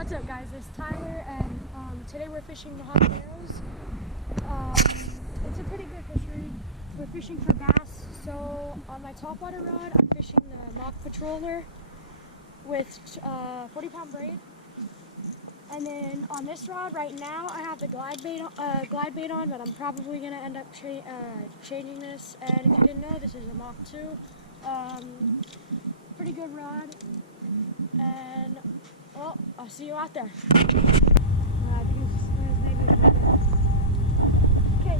What's up, guys? It's Tyler, and today we're fishing the Hot Narrows. It's a pretty good fishery. We're fishing for bass. So on my topwater rod, I'm fishing the Mock Patroller with 40-pound braid. And then on this rod right now, I have the glide bait on, but I'm probably going to end up changing this. And if you didn't know, this is a Mach 2. Pretty good rod. And well, I'll see you out there. Okay,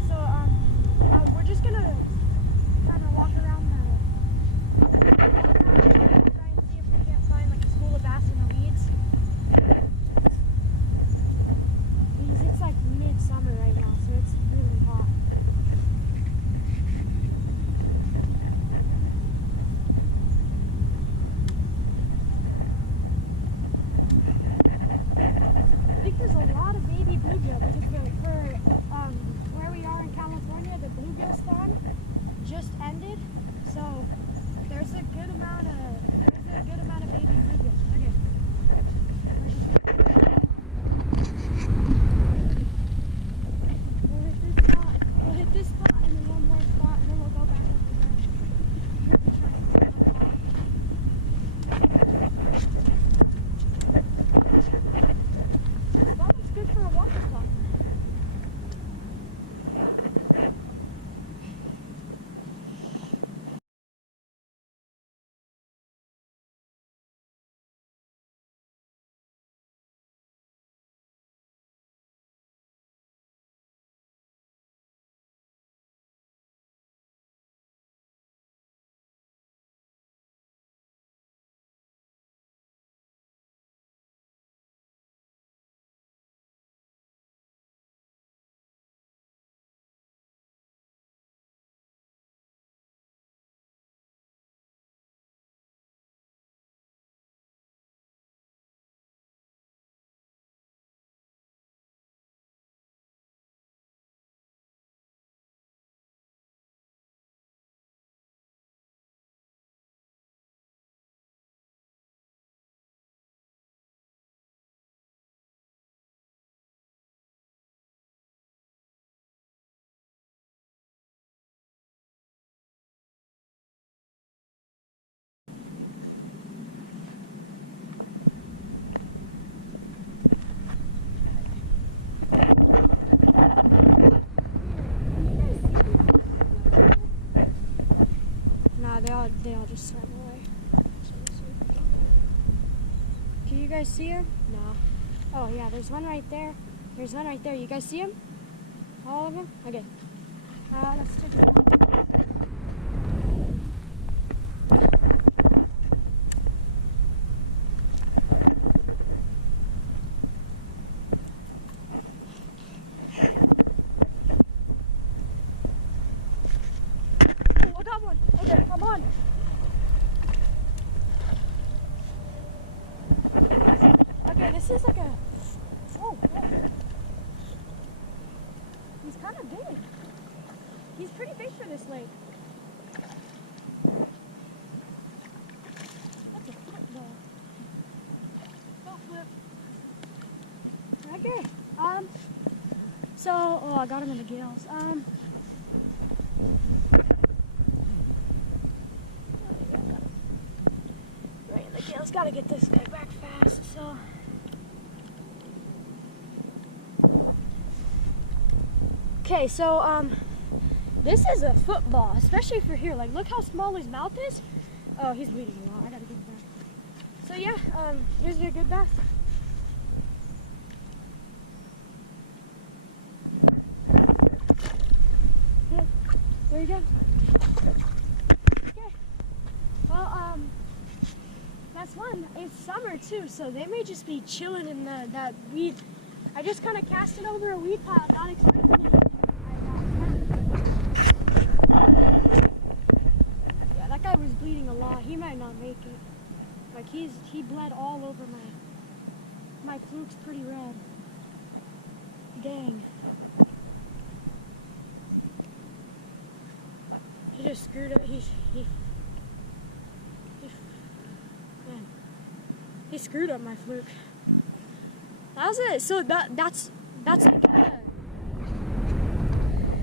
so we're just gonna kind of walk around try and see if we can't find like a school of bass in the weeds. Because it's like midsummer right now, so it's really hot. I think there's a lot of baby bluegill because for where we are in California, the bluegill spawn just ended, so there's a good amount of baby bluegill. Okay. We'll hit this spot, and then one more spot, and then we'll go back up That looks good for a water spot. They all just swam away. Can you guys see him? No. Oh yeah, there's one right there. There's one right there. You guys see him? All of them? Okay. Let's take it out. Oh, I got one. Okay, come on. Okay, this is like a... Oh. He's kind of big. He's pretty big for this lake. That's a flip though. Don't flip. Okay. Oh, I got him in the gills. Right in the gills. Gotta get this guy back fast, so... Okay, so this is a football, especially for here. Like, look how small his mouth is. Oh, he's bleeding a lot. I gotta get him back. So yeah, here's your good bass. Yeah, there you go. Okay. Well, that's one. It's summer too, so they may just be chilling in that weed. I just kind of cast it over a weed pile, not expecting anything. Yeah, that guy was bleeding a lot. He might not make it. Like he bled all over my fluke's pretty red. Dang. He just screwed up. He screwed up my fluke. How's it? So that's like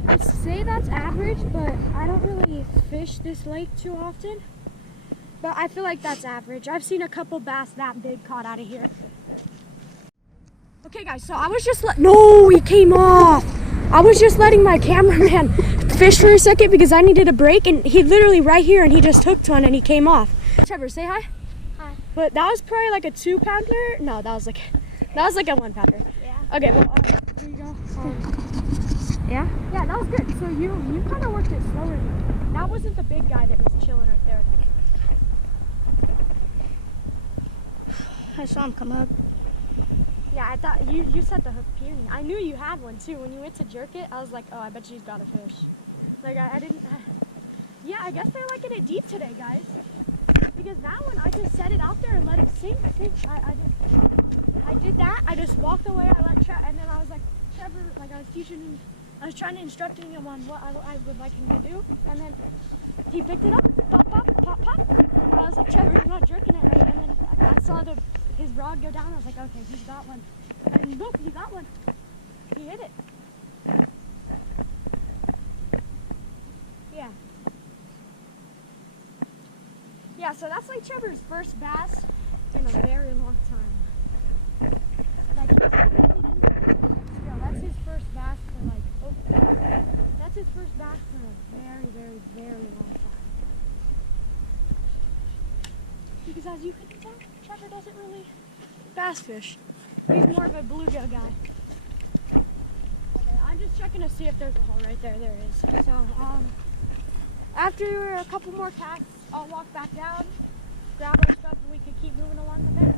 I'd say that's average, but I don't really fish this lake too often. But I feel like that's average. I've seen a couple bass that big caught out of here. Okay guys, so I was just no, he came off. I was just letting my cameraman fish for a second because I needed a break, and he literally right here, and he just hooked one and he came off. Trevor, say hi. Hi. But that was probably like a 2-pounder. No, that was like a 1-pounder. Yeah. Okay, well, here you go. Yeah? Yeah, that was good. So you kind of worked it slower. That wasn't the big guy that was chilling right there. I saw him come up. Yeah, I thought you set the hook puny. I knew you had one too. When you went to jerk it, I was like, oh, I bet she's got a fish. Like I didn't. Yeah, I guess they're liking it deep today, guys. Because that one, I just set it out there and let it sink. I did that. I just walked away. I let and then I was like, Trevor, like I was trying to instruct him on what I would like him to do, and then he picked it up, pop, pop, pop, pop. And I was like, Trevor, you're not jerking it right. And then I saw his rod go down. I was like, okay, he's got one. And look, he got one. He hit it. Yeah. Yeah, so that's like Trevor's first bass in a very long time. Like, that's his first bass for that's his first bass for a very, very, very long time. Because as you can tell, Trevor doesn't really bass fish. He's more of a bluegill guy. Okay, I'm just checking to see if there's a hole right there. There is. So, after a couple more casts, I'll walk back down, grab our stuff, and we can keep moving along the bank.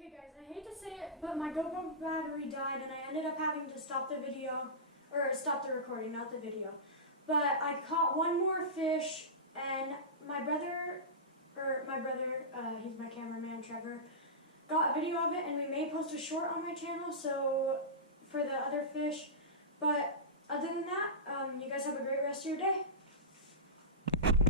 Okay guys, I hate to say it, but my GoPro battery died and I ended up having to stop the video, or stop the recording, not the video. But I caught one more fish, and my brother, he's my cameraman, Trevor, got a video of it, and we may post a short on my channel, so for the other fish. But other than that, you guys have a great rest of your day.